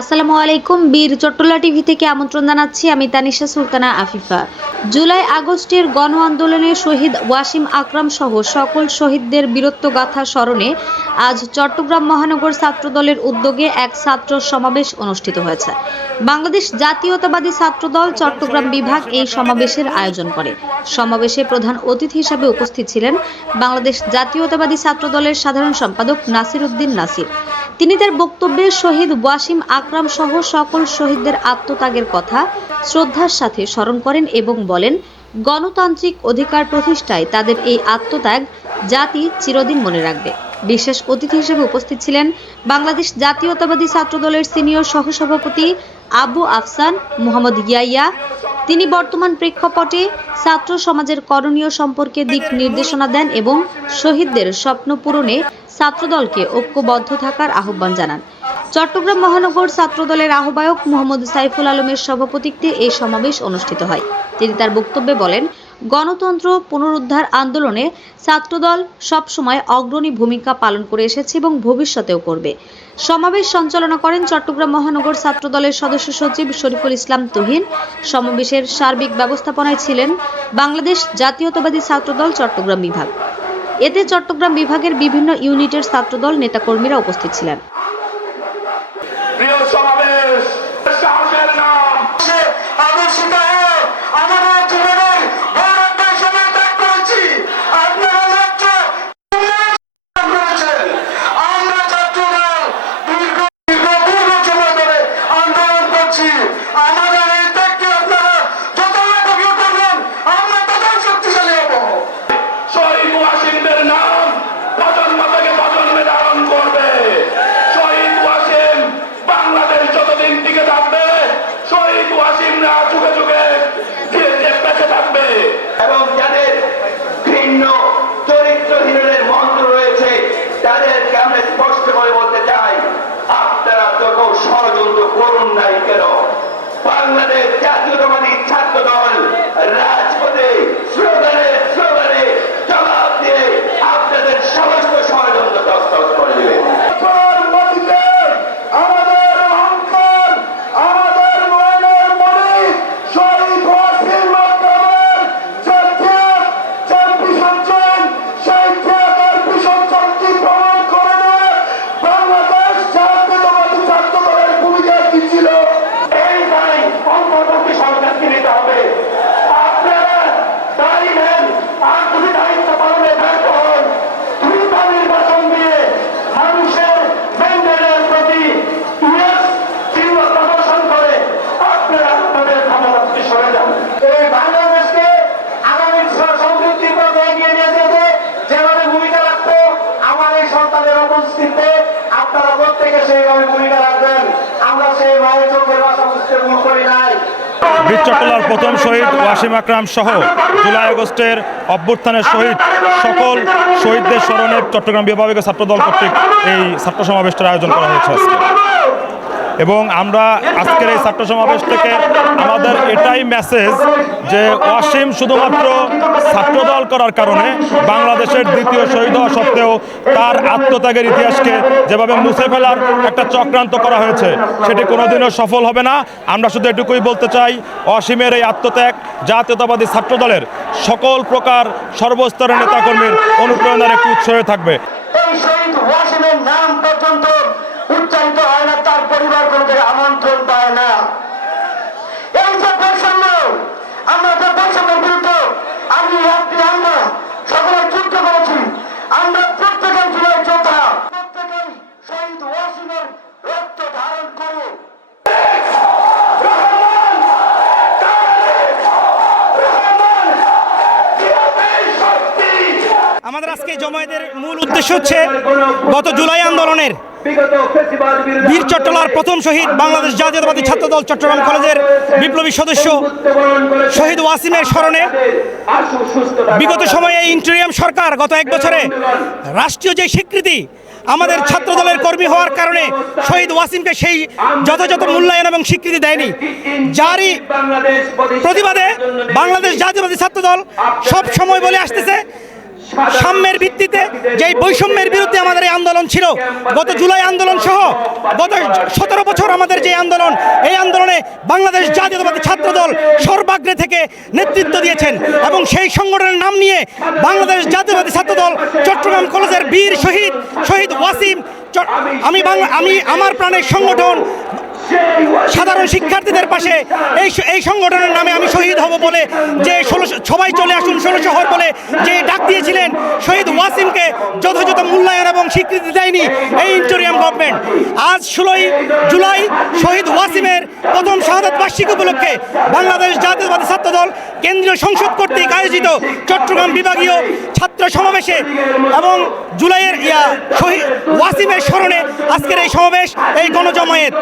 আসসালামু আলাইকুম, বীর চট্টলা টিভি থেকে আমন্ত্রণ জানাচ্ছি আমি তানিশা সুলতানা আফিফা। জুলাই আগস্টের গণ আন্দোলনে শহীদ ওয়াসিম আকরাম সহ সকল শহীদদের বীরত্ব গাথা স্মরণে আজ চট্টগ্রাম মহানগর ছাত্রদলের উদ্যোগে এক ছাত্র সমাবেশ অনুষ্ঠিত হয়েছে। বাংলাদেশ জাতীয়তাবাদী ছাত্রদল চট্টগ্রাম বিভাগ এই সমাবেশের আয়োজন করে। সমাবেশে প্রধান অতিথি হিসেবে উপস্থিত ছিলেন বাংলাদেশ জাতীয়তাবাদী ছাত্রদলের সাধারণ সম্পাদক নাসির উদ্দিন নাসির। তিনি তার বক্তব্যে শহীদ ওয়াসিম আকরাম সহ সকল শহীদদের আত্মত্যাগের কথা শ্রদ্ধার সাথে স্মরণ করেন এবং বলেন, গণতান্ত্রিক অধিকার প্রতিষ্ঠায় তাদের এই আত্মত্যাগ জাতি চিরদিন মনে রাখবে। বিশেষ অতিথি হিসেবে উপস্থিত ছিলেন বাংলাদেশ জাতীয়তাবাদী ছাত্রদলের সিনিয়র সহসভাপতি আবু আফসান মোহাম্মদ ইয়াইয়া তিনি বর্তমান প্রেক্ষাপটে ছাত্র সমাজের করণীয় সম্পর্কে দিক নির্দেশনা দেন এবং শহীদদের স্বপ্ন পূরণে ছাত্রদলকে ঐক্যবদ্ধ থাকার আহ্বান জানান। চট্টগ্রাম মহানগর ছাত্রদলের আহ্বায়ক মোহাম্মদ সাইফুল আলমের সভাপতিত্বে এই সমাবেশ অনুষ্ঠিত হয়। তিনি তার বক্তব্যে বলেন, গণতন্ত্র পুনরুদ্ধার আন্দোলনে ছাত্রদল সবসময় অগ্রণী ভূমিকা পালন করে এসেছে এবং ভবিষ্যতেও করবে। সমাবেশ সঞ্চালনা করেন চট্টগ্রাম মহানগর ছাত্রদলের সদস্য সচিব শরীফুল ইসলাম তুহিন। সমাবেশের সার্বিক ব্যবস্থাপনায় ছিলেন বাংলাদেশ জাতীয়তাবাদী ছাত্রদল চট্টগ্রাম বিভাগ। এতে চট্টগ্রাম বিভাগের বিভিন্ন ইউনিটের ছাত্রদল নেতাকর্মীরা উপস্থিত ছিলেন প্রিয় সমাবেশ সাহসের নাম সে আদর্শিত হয়ে আমাদের জীবনের গৌরবটা হিসেবে ত্যাগ করেছি আপনারা মাত্র উন্নয়ন করেছেন আমরা ছাত্রদল দীর্ঘ দীর্ঘ পূর্ণ সময় ধরে আন্দোলন করছি আমাদের এই ত্যাগকে আপনারা যত গভীর করবেন আমরা ততই শক্তিশালী হব শহীদ ওয়াসিমদের নাম প্রজন্ম থেকে প্রজন্মে ধারণ করবে শহীদ ওয়াসিম বাংলাদেশ যতদিন টিকে থাকবে শহীদ ওয়াসিমরা যুগে যুগে ধীরে ধীরে বেঁচে থাকবে এবং যাদের ভিন্ন চরিত্রহীনের মন্ত্র রয়েছে তাদেরকে আমরা স্পষ্ট করে বলতে চাই আপনারা যত ষড়যন্ত্র করুন নাই কেন? বাংলাদেশ জাতীয়তাবাদী ছাত্র দল রাজপথে সন্তানের আপনারা প্রত্যেকে সেইভাবে ভূমিকা রাখবেন। আমরা সেই মায়ের চোখের বাসা বুঝতে ভুল করি নাই। বীর চট্টলার প্রথম শহীদ ওয়াসিম আকরাম সহ জুলাই আগস্টের অভ্যুত্থানের শহীদ সকল শহীদদের স্মরণে চট্টগ্রাম বিভাগীয় ছাত্রদল কর্তৃক এই ছাত্র সমাবেশটার আয়োজন করা হয়েছে আজকে। এবং আমরা আজকের এই ছাত্র সমাবেশ থেকে আমাদের এটাই মেসেজ যে অসীম শুধুমাত্র ছাত্রদল করার কারণে বাংলাদেশের দ্বিতীয় শহীদ হওয়া সত্ত্বেও তার আত্মত্যাগের ইতিহাসকে যেভাবে মুছে ফেলার একটা চক্রান্ত করা হয়েছে, সেটি কোনোদিনও সফল হবে না। আমরা শুধু এটুকুই বলতে চাই, অসীমের এই আত্মত্যাগ জাতীয়তাবাদী ছাত্রদলের সকল প্রকার সর্বস্তরের নেতাকর্মীর অনুপ্রেরণার একটি উৎস হয়ে থাকবে। এই উচ্চারিত হয় না তার পরিবার কোনো থেকে আমন্ত্রণ পায় না এই যে বৈষম্য আমরা যে বৈষম্যের বিরুদ্ধে আমি আপনি আমরা সকলে যুদ্ধ করেছি আমরা প্রত্যেকের জুলাই যোদ্ধা প্রত্যেকেই শহীদ ওয়াসিমের রক্ত ধারণ করে আমাদের আজকে জমায়েতের মূল উদ্দেশ্য হচ্ছে গত জুলাই আন্দোলনের বীর চট্টলার প্রথম শহীদ বাংলাদেশ জাতীয়তাবাদী ছাত্রদল চট্টগ্রাম কলেজের বিপ্লবী সদস্য শহীদ ওয়াসিমের স্মরণে বিগত সময়ে ইন্টেরিয়াম সরকার গত এক বছরে রাষ্ট্রীয় যে স্বীকৃতি আমাদের ছাত্রদলের কর্মী হওয়ার কারণে শহীদ ওয়াসিমকে সেই যথাযথ মূল্যায়ন এবং স্বীকৃতি দেয়নি। যারই প্রতিবাদে বাংলাদেশ জাতীয়বাদী ছাত্রদল সব সময় বলে আসতেছে সাম্যের ভিত্তিতে যেই বৈষম্যের বিরুদ্ধে আমাদের এই আন্দোলন ছিল, গত জুলাই আন্দোলন সহ গত সতেরো বছর আমাদের যে আন্দোলন, এই আন্দোলনে বাংলাদেশ জাতীয়তাবাদী ছাত্র দল সর্বাগ্রে থেকে নেতৃত্ব দিয়েছেন এবং সেই সংগঠনের নাম নিয়ে বাংলাদেশ জাতীয়তাবাদী ছাত্র দল চট্টগ্রাম কলেজের বীর শহীদ শহীদ ওয়াসিম আমি বাংলা আমি আমার প্রাণের সংগঠন সাধারণ শিক্ষার্থীদের পাশে এই এই সংগঠনের নামে আমি শহীদ হব বলে যে ষোলো সবাই চলে আসুন ষোলো শহর বলে যে ডাক দিয়েছিলেন শহীদ ওয়াসিমকে যথাযথ মূল্যায়ন এবং স্বীকৃতি দেয়নি এই ইন্টোরিয়াম গভর্নমেন্ট। আজ ষোলোই জুলাই শহীদ ওয়াসিমের প্রথম শাহাদত বার্ষিকী উপলক্ষে বাংলাদেশ জাতীয়তাবাদী ছাত্র দল কেন্দ্রীয় সংসদ কর্তৃক আয়োজিত চট্টগ্রাম বিভাগীয় ছাত্র সমাবেশে এবং জুলাইয়ের ইয়া শহীদ ওয়াসিমের স্মরণে আজকের এই সমাবেশ, এই গণজমায়েত।